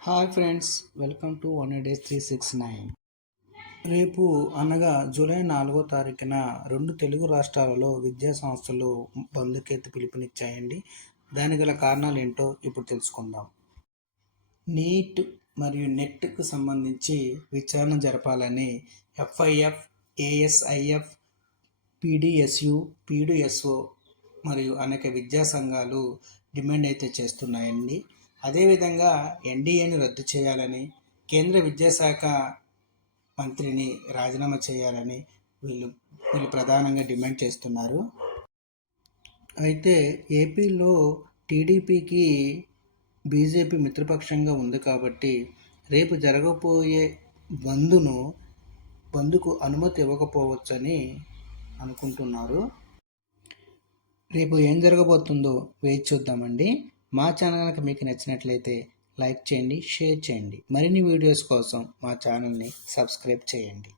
Hi friends, welcome to 1 Day 369. రేపు అనగా July 4వ తారీఖున 2 తెలుగు రాష్ట్రాలలో విద్యా సంస్థలు బంద్‌కైతే పిలుపునిచ్చాయండి. దానికి గల కారణాలు ఏంటో ఇప్పుడు తెలుసుకుందాం. నీట్ మరియు నెట్‌కు సంబంధించి విచారణ జరపాలని ఎఫ్ఐఎఫ్, ఏఎస్ఐఎఫ్, పీడీఎస్యు, పీడీఎస్ఓ మరియు అనేక విద్యా సంఘాలు డిమాండ్ అయితే చేస్తున్నాయండి. అదేవిధంగా ఎన్డీఏని రద్దు చేయాలని, కేంద్ర విద్యాశాఖ మంత్రిని రాజీనామా చేయాలని వీళ్ళు ప్రధానంగా డిమాండ్ చేస్తున్నారు. అయితే ఏపీలో టీడీపీకి బీజేపీ మిత్రపక్షంగా ఉంది కాబట్టి రేపు జరగబోయే బంద్కు అనుమతి ఇవ్వకపోవచ్చని అనుకుంటున్నారు. రేపు ఏం జరగబోతుందో వేచి చూద్దామండి. మా ఛానల్ కనుక మీకు నచ్చినట్లయితే లైక్ చేయండి, షేర్ చేయండి. మరిన్ని వీడియోస్ కోసం మా ఛానల్ని సబ్స్క్రైబ్ చేయండి.